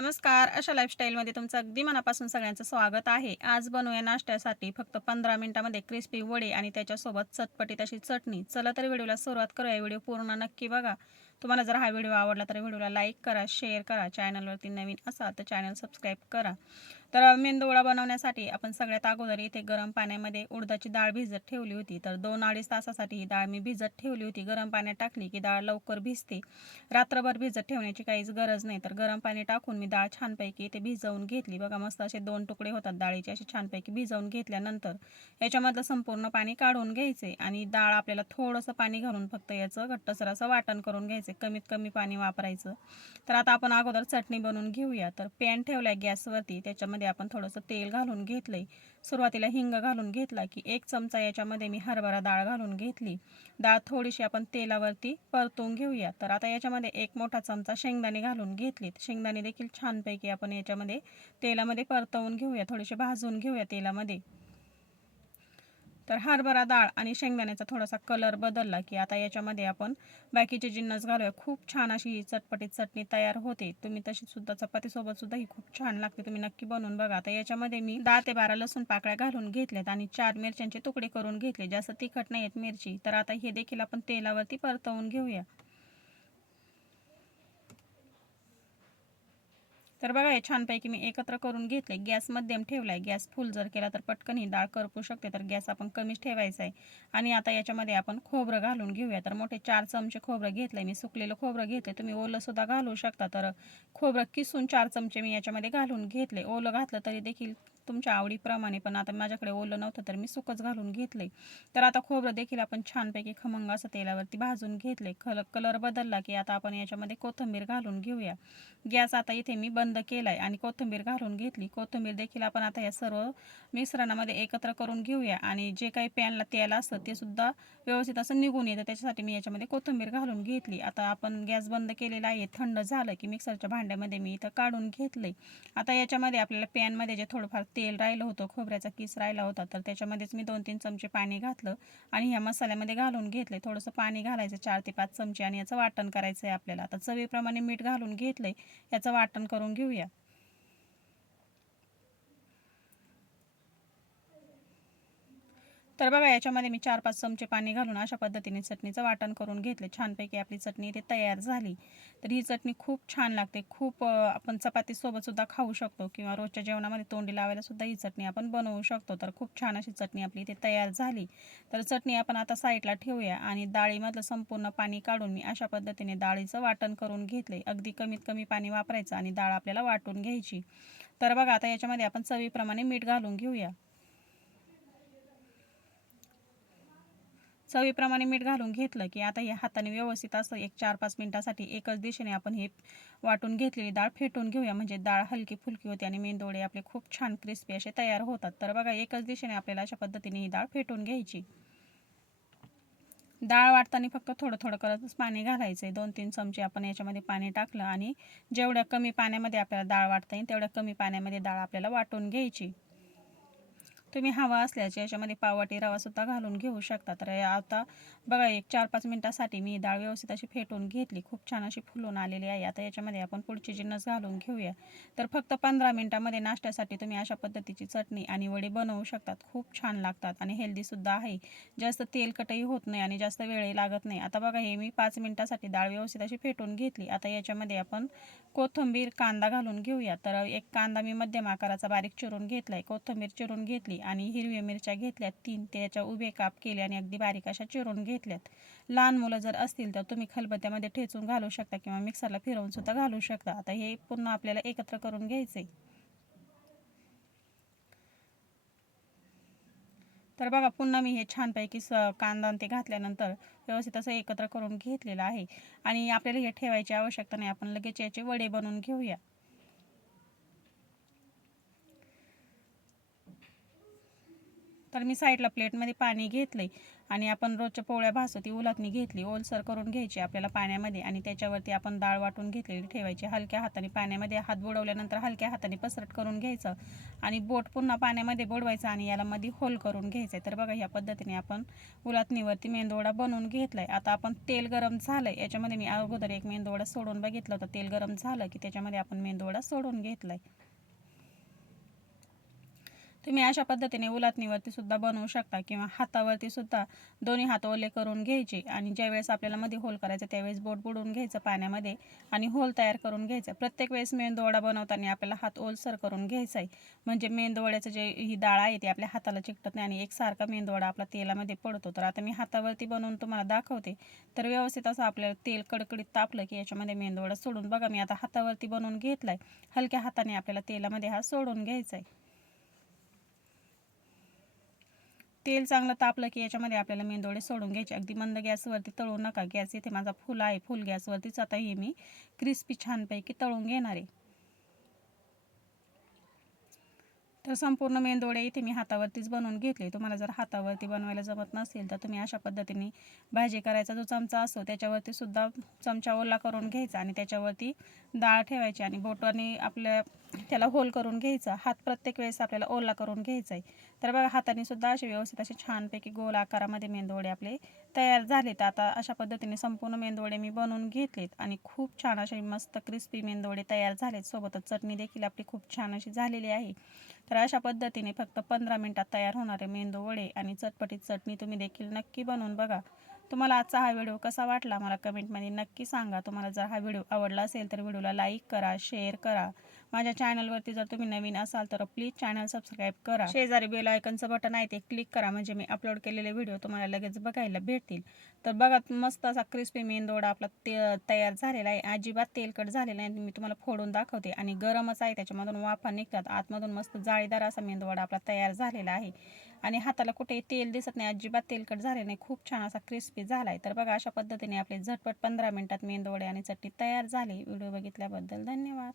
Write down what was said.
नमस्कार. अशा लाईफस्टाईलमध्ये तुमचं अगदी मनापासून सगळ्यांचं स्वागत आहे. आज बनवूया नाश्त्यासाठी फक्त पंधरा मिनिटामध्ये क्रिस्पी वडे आणि त्याच्यासोबत चटपटीत अशी चटणी. चला तर व्हिडिओला सुरुवात करूया. व्हिडिओ पूर्ण नक्की बघा. तुम्हाला जर हा व्हिडिओ आवडला तर व्हिडिओला लाईक करा शेअर करा. चॅनलवरती नवीन असाल तर चॅनल सबस्क्राईब करा. तर मेंदूवडा बनवण्यासाठी आपण सगळ्यात अगोदर इथे गरम पाण्यामध्ये उडदाची डाळ भिजत ठेवली होती. तर दोन अडीच तासासाठी ही डाळ मी भिजत ठेवली होती. गरम पाण्यात टाकली की डाळ लवकर भिजते. रात्रभर भिजत ठेवण्याची काहीच गरज नाही. तर गरम पाणी टाकून मी डाळ छानपैकी इथे भिजवून घेतली. बघा मस्त असे दोन तुकडे होतात डाळीचे असे छानपैकी भिजवून घेतल्यानंतर याच्यामधलं संपूर्ण पाणी काढून घ्यायचे आणि डाळ आपल्याला थोडंसं पाणी घालून फक्त याचं घट्टसर असं वाटण करून घ्यायचं. कमीत कमी पाणी वापरायचं. तर आता आपण अगोदर चटणी बनवून घेऊया. तर पॅन ठेवलाय गॅसवरती. त्याच्यामध्ये आपण थोडंसं तेल घालून घेतलंय. सुरुवातीला हिंग घालून घेतला की एक चमचा याच्यामध्ये मी हरभरा डाळ घालून घेतली. डाळ थोडीशी आपण तेलावरती परतून घेऊया. तर आता याच्यामध्ये एक मोठा चमचा शेंगदाणे घालून घेतलीत. शेंगदाणे देखील छानपैकी आपण याच्यामध्ये तेलामध्ये परतवून घेऊया. थोडेसे भाजून घेऊया तेलामध्ये. तर हरभरा डाळ आणि शेंगदाण्याचा थोडासा कलर बदलला की आता याच्यामध्ये आपण बाकीचे जिन्नस घालूया खूप छान अशी ही चटपटीत चटणी तयार होते. तुम्ही तशी सुद्धा चपातीसोबत सुद्धा ही खूप छान लागते. तुम्ही नक्की बनवून बघा. आता याच्यामध्ये मी दहा ते बारा लसूण पाकळ्या घालून घेतल्यात आणि चार मिरच्यांचे तुकडे करून घेतले. जास्त तिखट नाही आहेत मिरची. तर आता हे देखील आपण तेलावरती परतवून घेऊया. तर बघा हे छानपैकी मी एकत्र करून घेतले गॅस मध्यम आहे गॅस फुल जर केला तर पटकन ही डाळ करपू शकते. तर गॅस आपण कमीच ठेवायचा आहे. आणि आता याच्यामध्ये आपण खोबरं घालून घेऊया. तर मोठे चार चमचे खोबरं घेतलंय. मी सुकलेलं खोबरं घेतले तुम्ही ओलंसुद्धा घालू शकता. तर खोबरं किसून चार चमचे मी याच्यामध्ये घालून घेतले ओलं घातलं तरी देखील तुमच्या आवडीप्रमाणे पण आता माझ्याकडे ओलं नव्हतं तर मी सुकच घालून घेतले तर आता खोबरं देखील आपण छानपैकी खमंग असं तेलावरती भाजून घेतले खल कलर बदलला की आता आपण याच्यामध्ये कोथिंबीर घालून घेऊया. गॅस आता इथे मी बंद केलाय आणि कोथिंबीर घालून घेतली. कोथिंबीर देखील आपण आता या सर्व मिश्रणामध्ये एकत्र करून घेऊया आणि जे काही पॅनला तेल असतं ते सुद्धा व्यवस्थित असं निघून येतं. त्याच्यासाठी मी याच्यामध्ये कोथिंबीर घालून घेतली. आता आपण गॅस बंद केलेला आहे. थंड झालं की मिक्सरच्या भांड्यामध्ये मी इथं काढून घेतले आता याच्यामध्ये आपल्याला पॅनमध्ये जे थोडंफार तेल राहिलं होतं खोबऱ्याचा किस राहिला होता तर त्याच्यामध्येच मी दोन तीन चमचे पाणी घातलं आणि ह्या मसाल्यामध्ये घालून घेतले थोडंसं पाणी घालायचं चार ते पाच चमचे आणि याचं वाटण करायचं आहे आपल्याला. आता चवीप्रमाणे मीठ घालून घेतलंय याचं वाटण करून घेऊया. तर बघा याच्यामध्ये मी चार पाच चमचे पाणी घालून अशा पद्धतीने चटणीचं वाटण करून घेतले. छानपैकी आपली चटणी इथे तयार झाली. तर ही चटणी खूप छान लागते. खूप आपण चपातीसोबतसुद्धा खाऊ शकतो किंवा रोजच्या जेवणामध्ये तोंडी लावायलासुद्धा ही चटणी आपण बनवू शकतो. तर खूप छान अशी चटणी आपली इथे तयार झाली. तर चटणी आपण आता साईडला ठेवूया आणि डाळीमधलं संपूर्ण पाणी काढून मी अशा पद्धतीने डाळीचं वाटण करून घेतले. अगदी कमीत कमी पाणी वापरायचं आणि डाळ आपल्याला वाटून घ्यायची. तर बघा आता याच्यामध्ये आपण चवीप्रमाणे मीठ घालून घेऊया. चवीप्रमाणे मीठ घालून घेतलं की आता हे हाताने व्यवस्थित असं एक चार पाच मिनिटासाठी एकच दिशेने आपण हे वाटून घेतलेली डाळ फेटून घेऊया. म्हणजे डाळ हलकी फुलकी होते आणि मेंदोडे आपले खूप छान क्रिस्पी असे तयार होतात. तर बघा एकच दिशेने आपल्याला अशा पद्धतीने ही डाळ फेटून घ्यायची. डाळ वाटताना फक्त थोडं थोडं करतच पाणी घालायचं. आहे दोन तीन चमचे आपण याच्यामध्ये पाणी टाकलं आणि जेवढ्या कमी पाण्यामध्ये आपल्याला डाळ वाटता येईल तेवढ्या कमी पाण्यामध्ये डाळ आपल्याला वाटून घ्यायची. तुम्ही हवा असल्याचे याच्यामध्ये पाववाटी रवासुद्धा घालून घेऊ शकता. तर आता बघा एक चार पाच मिनटासाठी मी डाळ व्यवस्थित अशी फेटून घेतली. खूप छान अशी फुलून आलेली आहे. आता याच्यामध्ये आपण पुढची जिन्नस घालून घेऊया. तर फक्त पंधरा मिनटामध्ये नाश्त्यासाठी तुम्ही अशा पद्धतीची चटणी आणि वडे बनवू शकतात. खूप छान लागतात आणि हेल्दीसुद्धा आहे. जास्त तेलकटही होत नाही आणि जास्त वेळही लागत नाही. आता बघा हे मी पाच मिनटासाठी डाळ व्यवस्थित अशी फेटून घेतली. आता याच्यामध्ये आपण कोथिंबीर कांदा घालून घेऊया. तर एक कांदा मी मध्यम आकाराचा बारीक चिरून घेतला आहे कोथिंबीर चिरून घेतली. आणि हिरव्या मिरच्या घेतल्यात. तीन त्याच्या उभे काप केले आणि अगदी बारीक अशा चिरून घेतल्यात. लहान मुलं जर असतील तर तुम्ही खलबत्त्यामध्ये ठेचून घालू शकता किंवा मिक्सरला फिरवून सुद्धा घालू शकता. आता हे पुन्हा आपल्याला एकत्र करून घ्यायचे तर बघा पुन्हा मी हे छानपैकी स कांदा ते घातल्यानंतर व्यवस्थित असं एकत्र करून घेतलेलं आहे. आणि आपल्याला हे ठेवायची आवश्यकता नाही. आपण लगेच याचे वडे बनवून घेऊया. तर मी साईडला प्लेटमध्ये पाणी घेतले आणि आपण रोजच्या पोळ्या भासू ती उलटणी घेतली ओलसर करून घ्यायची आपल्याला पाण्यामध्ये आणि त्याच्यावरती आपण डाळ वाटून घेतलेली ठेवायची. हलक्या हाताने पाण्यामध्ये हात बुडवल्यानंतर हलक्या हाताने पसरट करून घ्यायचं आणि बोट पुन्हा पाण्यामध्ये बुडवायचं आणि याला मध्ये होल करून घ्यायचं तर बघा ह्या पद्धतीने आपण उलातणीवरती मेंदोडा बनवून घेतलाय. आता आपण तेल गरम झालंय याच्यामध्ये मी अगोदर एक मेंदोडा सोडून बघितलं होतं. तेल गरम झालं की त्याच्यामध्ये आपण मेंदोडा सोडून घेतलाय. तुम्ही अशा पद्धतीने उलातणीवरती सुद्धा बनवू शकता किंवा हातावरती सुद्धा दोन्ही हात ओले करून घ्यायचे आणि ज्यावेळेस आपल्याला मध्ये होल करायचं त्यावेळेस बोट बुडवून घ्यायचं पाण्यामध्ये आणि होल तयार करून घ्यायचं. प्रत्येक वेळेस मेंदोवडा बनवताना आपल्याला हात ओलसर करून घ्यायचा आहे. म्हणजे मेंदोवड्याचं जे ही डाळ आहे ती आपल्या हाताला चिकटत नाही आणि एकसारखा मेंदोवडा आपला तेलामध्ये पडतो. तर आता मी हातावरती बनवून तुम्हाला दाखवते. तर व्यवस्थित असं आपल्याला तेल कडकडीत तापलं की याच्यामध्ये मेंदोवडा सोडून बघा मी आता हातावरती बनवून घेतलाय. हलक्या हाताने आपल्याला तेलामध्ये हा सोडून घ्यायचा आहे. तेल चांगलं तापलं की याच्यामध्ये आपल्याला मेंदोडे सोडून घ्यायचे. अगदी मंद गॅसवरती तळू नका गॅस. इथे माझा फुल आहे फुल गॅसवरतीच आता हे मी क्रिस्पी छानपैकी तळून घेणार आहे. तर संपूर्ण मेंदोडे इथे मी हातावरतीच बनवून घेतले. तुम्हाला जर हातावरती बनवायला जमत नसेल तर तुम्ही अशा पद्धतीने भाजी करायचा जो चमचा असतो त्याच्यावरती सुद्धा चमचा ओला करून घ्यायचा आणि त्याच्यावरती डाळ ठेवायची आणि बोटाने आपल्या त्याला होल करून घ्यायचा. हात प्रत्येक वेळेस आपल्याला ओला करून घ्यायचा आहे. तर बघा हाताने सुद्धा असे व्यवस्थित असे छानपैकी गोल आकारामध्ये मेंदवडे आपले तयार झालेत. आता अशा पद्धतीने संपूर्ण मेंदवडे मी बनवून घेतलेत आणि खूप छान असे मस्त क्रिस्पी मेंदवडे तयार झालेत. सोबतच चटणी देखील आपली खूप छान अशी झालेली आहे. तर अशा पद्धतीने फक्त पंधरा मिनटात तयार होणारे मेंदूवडे आणि चटपटीत चटणी तुम्ही देखील नक्की बनवून बघा. तुम्हाला आजचा हा व्हिडिओ कसा वाटला? मला कमेंटमध्ये नक्की सांगा. तुम्हाला जर हा व्हिडिओ आवडला असेल तर व्हिडिओला लाईक करा शेअर करा. माझ्या चॅनलवरती जर तुम्ही नवीन असाल तर प्लीज चॅनल सबस्क्राईब करा. शेजारी बेल आयकनचं बटन आहे ते क्लिक करा. म्हणजे मी अपलोड केलेले व्हिडिओ तुम्हाला लगेच बघायला भेटतील. तर बघा मस्त असा क्रिस्पी मेंदोडा आपला ते तयार झालेला आहे. अजिबात तेलकट झालेला आहे. मी तुम्हाला फोडून दाखवते. आणि गरमच आहे. त्याच्यामधून वाफा निघतात. आतमधून मस्त जाळीदार असा मेंदोडा आपला तयार झालेला आहे. आणि हाताला कुठेही तेल दिसत नाही. अजिबात तेलकट झाले नाही. खूप छान असा क्रिस्पी झाला आहे तर बघा अशा पद्धतीने आपले झटपट पंधरा मिनिटात मेंदोडे आणि चटणी तयार झाली. व्हिडिओ बघितल्याबद्दल धन्यवाद.